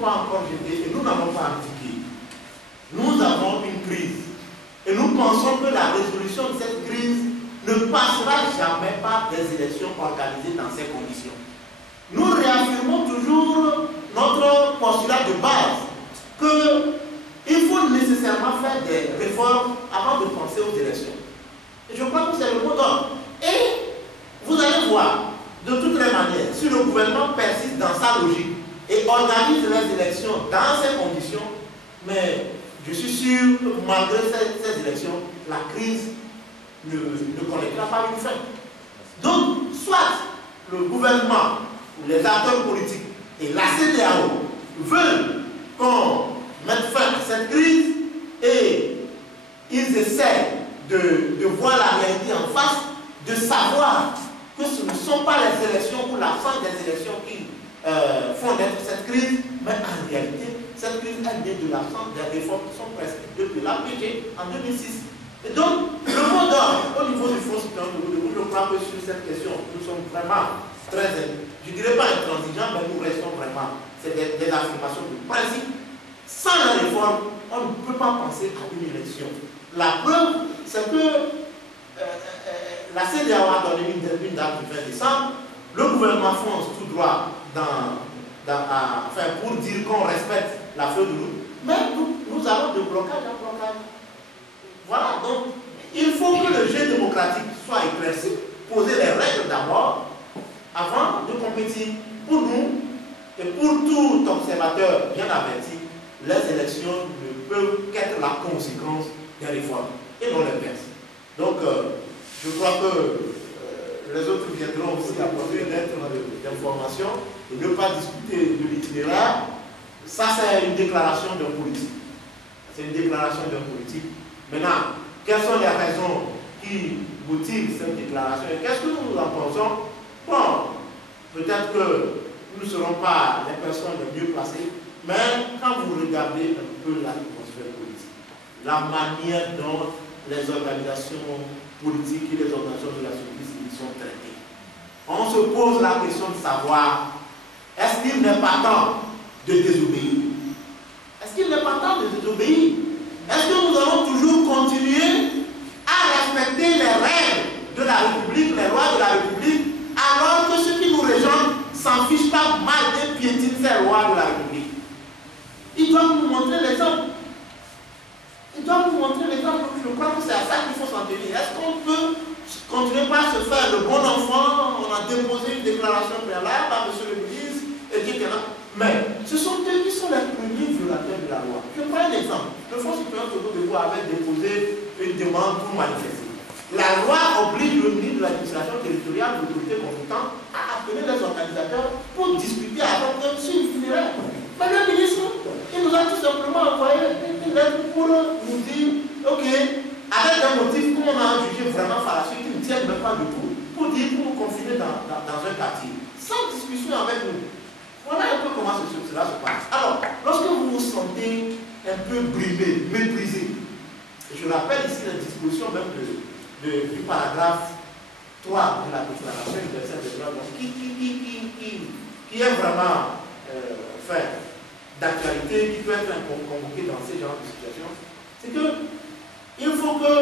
pas encore jetés et nous n'avons pas abdiqué. Nous avons une crise. Et nous pensons que la résolution de cette crise ne passera jamais par des élections organisées dans ces conditions. Nous réaffirmons toujours notre postulat de base qu'il faut nécessairement faire des réformes avant de penser aux élections. Et je crois que c'est le mot d'ordre. Et vous allez voir, de toutes les manières, si le gouvernement persiste dans sa logique et organise les élections dans ces conditions, mais je suis sûr que malgré ces élections, la crise ne connaîtra pas une fin. Donc, soit le gouvernement, les acteurs politiques et la CEDEAO veulent qu'on mette fin à cette crise et ils essaient de voir la réalité en face, de savoir que ce ne sont pas les élections ou l'absence des élections qui font naître cette crise, mais en réalité, cette crise elle vient de l'absence des réformes qui sont prescrites depuis l'APG en 2006. Et donc, le mot d'ordre au niveau du Front citoyen de Ouagadougou, je crois que sur cette question, nous sommes vraiment très, je ne dirais pas intransigeants, mais nous restons vraiment, c'est des affirmations de principe. Sans la réforme, on ne peut pas penser à une élection. La preuve, c'est que la CEDEAO a donné une date du 20 décembre, le gouvernement fonce tout droit pour dire qu'on respecte la feuille de route, mais nous allons de blocage en blocage. Voilà, donc il faut que le jeu démocratique soit éclairci, poser les règles d'abord, avant de compétir. Pour nous, et pour tout observateur bien averti, les élections ne peuvent qu'être la conséquence des réformes, et non l'inverse. Donc, je crois que les autres viendront aussi apporter une lettre d'information et ne pas discuter de l'itinéraire. Ça, c'est une déclaration d'un politique. C'est une déclaration d'un politique. Maintenant, quelles sont les raisons qui motivent cette déclaration et qu'est-ce que nous en pensons? Bon, peut-être que nous ne serons pas les personnes les mieux placées, mais quand vous regardez un peu l'atmosphère politique, la manière dont les organisations politiques et les organisations de la société civile sont traitées, on se pose la question de savoir, est-ce qu'il n'est pas temps de désobéir? Est-ce qu'il n'est pas temps de désobéir? Est-ce que nous allons toujours continuer à respecter les règles de la République, les lois de la République, alors que ceux qui nous rejoignent s'en fichent pas mal et piétinent ces lois de la République? Ils doivent nous montrer l'exemple. Ils doivent nous montrer l'exemple. Je crois que c'est à ça qu'il faut s'en tenir. Est-ce qu'on peut continuer par se faire le bon enfant? On a déposé une déclaration préalable à M. le ministre, etc. Mais ce sont eux qui sont les premiers violateurs de la loi. Je prends un exemple. Le Front citoyen de Ouagadougou avait déposé une demande pour manifester. La loi oblige le ministre de l'administration territoriale, l'autorité compétente, à appeler les organisateurs pour discuter avec eux sur l'itinéraire. Mais le ministre, il nous a tout simplement envoyé une lettre pour nous dire, ok, avec des motifs qu'on a jugé vraiment fallacieux, qui ne tiennent même pas debout, pour dire pour nous confiner dans un quartier, sans discussion avec nous. Voilà un peu comment cela se passe. Alors, lorsque vous vous sentez un peu brimé, méprisé, je rappelle ici la disposition même du paragraphe 3 de la Déclaration universelle des droits de l'homme, qui est vraiment d'actualité, qui peut être convoqué dans ces genres de situations, c'est qu'il faut que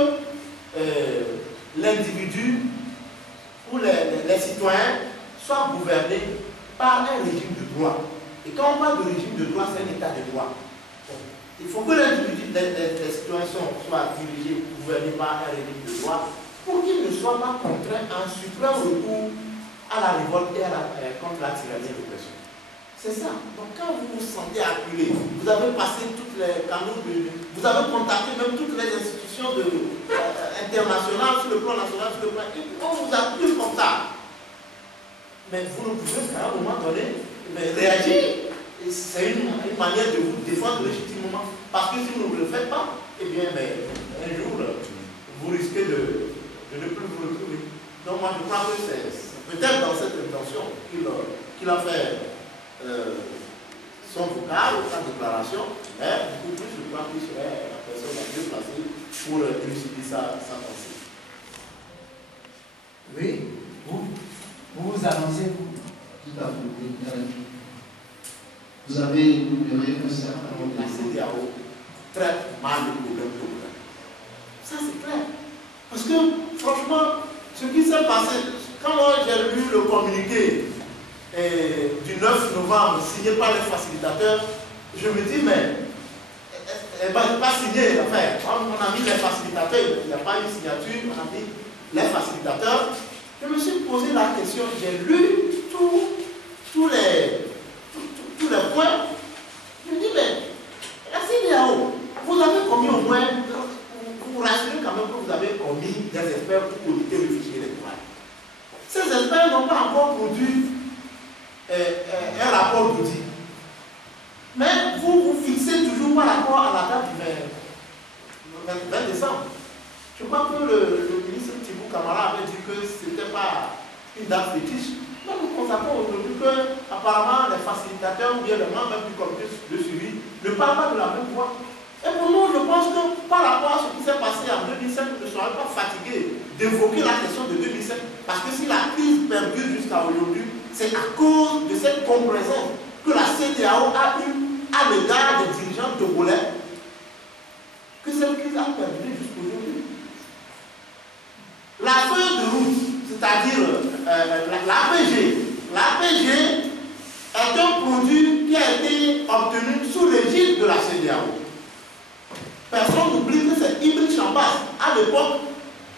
l'individu ou les citoyens soient gouvernés par un régime de droit. Et quand on parle de régime de droit, c'est un état de droit. Il faut que l'individu, les citoyens soient dirigés, gouvernés par un régime de droit pour qu'ils ne soient pas contraints à un suprême recours à la révolte et contre la tyrannie de l'oppression. C'est ça. Donc quand vous vous sentez acculé, vous avez passé toutes les canaux, vous avez contacté même toutes les institutions internationales sur le plan national, sur le plan, et on vous accuse comme ça. Mais vous ne pouvez qu'à un moment donné réagir. C'est une manière de vous défendre légitimement. Parce que si vous ne le faites pas, eh bien, un jour, vous risquez de ne plus vous retrouver. Donc moi, je crois que c'est peut-être dans cette intention qu'il a fait son vocal, sa déclaration, mais beaucoup plus, je crois qu'il serait la personne la mieux placée pour élucider sa pensée. Oui, vous annoncez tout à fait. Vous avez énuméré un certain nombre de... La CEDEAO traite mal le problème de l'Ukraine. Ça, c'est clair. Parce que, franchement, ce qui s'est passé, quand j'ai lu le communiqué du 9 novembre signé par les facilitateurs, je me dis, mais pas signé, enfin, on a mis les facilitateurs, il n'y a pas eu signature, on a mis les facilitateurs. Je me suis posé la question, j'ai lu tous les points. Je me dis, mais la CEDEAO, vous avez commis au moins, vous rassurez quand même que vous avez commis des experts pour auditer le fichier électoral. Ces experts n'ont pas encore produit un rapport d'audit. Mais vous fixez toujours par rapport à la date du 20 décembre. Je crois que le ministre Thibou Camara avait dit que ce n'était pas une date fétiche. Mais nous constatons aujourd'hui qu'apparemment les facilitateurs ou bien les membres du comité de suivi ne parlent pas de la même voix. Et pour nous, je pense que par rapport à ce qui s'est passé en 2007, nous ne serons pas fatigués d'évoquer la question de 2007. Parce que si la crise perdure jusqu'à aujourd'hui, c'est à cause de cette complaisance que la CEDEAO a eue à l'égard des dirigeants togolais que cette crise a perduré jusqu'aujourd'hui. La feuille de route, c'est-à-dire l'APG est un produit qui a été obtenu sous l'égide de la CEDEAO. Personne n'oublie que c'est Ibrik Chambas, à l'époque,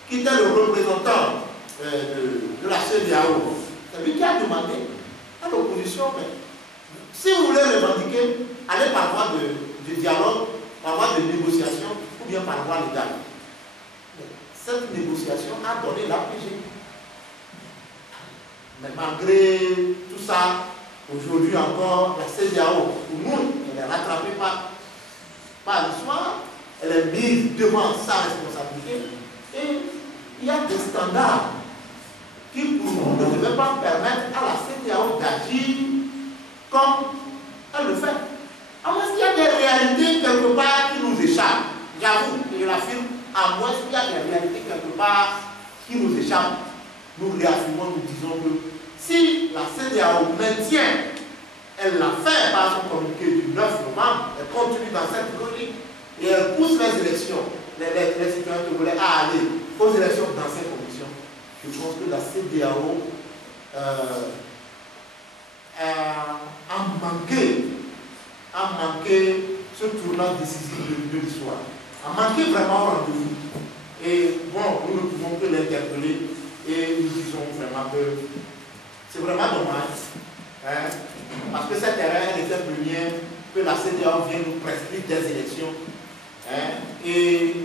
qui était le représentant de la CEDEAO. C'est lui qui a demandé à l'opposition, mais si vous voulez revendiquer, allez par voie de dialogue, par voie de négociation, ou bien par voie légale. Cette négociation a donné l'APG. Mais malgré tout ça, aujourd'hui encore, la CEDEAO, pour nous, elle est rattrapée par l'histoire, elle est mise devant sa responsabilité, et il y a des standards qui, pour nous, ne devaient pas permettre à la CEDEAO d'agir comme elle le fait. Alors, est-ce qu'il y a des réalités quelque part qui nous échappent? J'avoue, je l'affirme, à moins qu'il y a des réalités quelque part qui nous échappent, nous réaffirmons, nous disons que si la CEDEAO maintient, elle l'a fait par son communiqué du 9 novembre, elle continue dans cette logique et elle pousse les élections, les citoyens togolais à aller aux élections dans ces conditions. Je pense que la CEDEAO a manqué ce tournant décisif de l'histoire, a manqué vraiment au rendez-vous. Et bon, nous ne pouvons que l'interpeller et nous disons vraiment que c'est vraiment dommage, hein, parce que cette erreur était première que la CEDEAO vient nous prescrire des élections, hein, et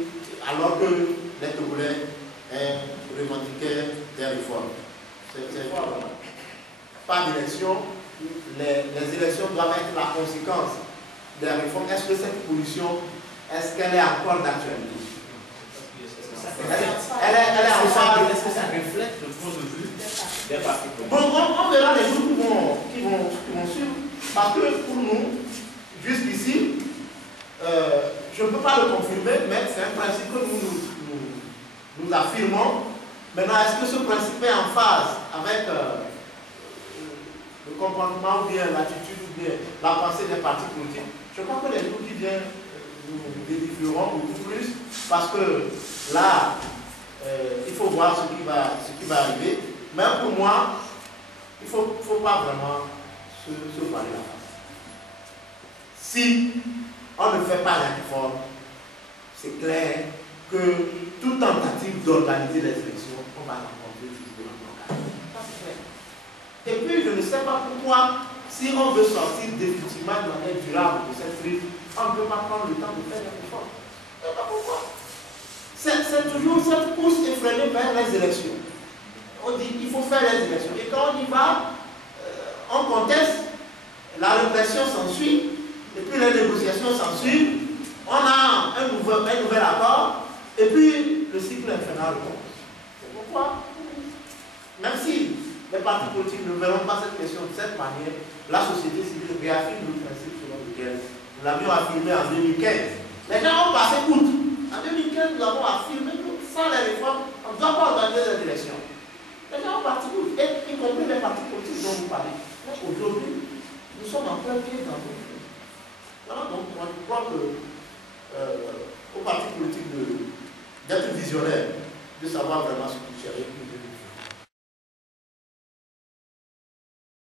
alors que les Togolais revendiquaient des réformes. C'est fort, vraiment. Pas d'élection, les élections doivent être la conséquence des réformes. Est-ce que cette position, est-ce qu'elle est encore d'actualité? Elle est encore. Est-ce que ça reflète le point de vue des partis politiques? Bon, on verra les jours qui vont suivre. Parce que pour nous, jusqu'ici, je ne peux pas le confirmer, mais c'est un principe que nous affirmons. Maintenant, est-ce que ce principe est en phase avec le comportement ou bien l'attitude ou bien la pensée des partis politiques? Je crois que les jours qui viennent nous délivriront beaucoup plus, parce que là, il faut voir ce qui va arriver. Mais pour moi, il ne faut pas vraiment se voiler la face. Si on ne fait pas la réforme, c'est clair que toute tentative d'organiser les élections, on va rencontrer toujours un blocage. Ça, c'est clair. Et puis, je ne sais pas pourquoi, si on veut sortir définitivement de manière durable de cette crise, on ne peut pas prendre le temps de faire les réformes. Je ne sais pas pourquoi. C'est toujours cette course effrénée vers les élections. On dit qu'il faut faire les élections. Et quand on y va, on conteste, la répression s'ensuit, et puis les négociations s'ensuivent, on a un nouvel accord, et puis le cycle infernal recommence. C'est pourquoi, même si les partis politiques ne verront pas cette question de cette manière, la société civile réaffirme le principe selon lequel nous l'avions affirmé en 2015. Les gens ont passé outre. En 2015, nous avons affirmé que sans les réformes, on ne doit pas organiser les élections. Les gens ont parti outre, y compris les partis politiques dont vous parlez. Donc aujourd'hui, nous sommes en plein pied dans cette chose. Voilà, donc moi je crois que au parti politique d'être visionnaire, de savoir vraiment ce qu'il cherche.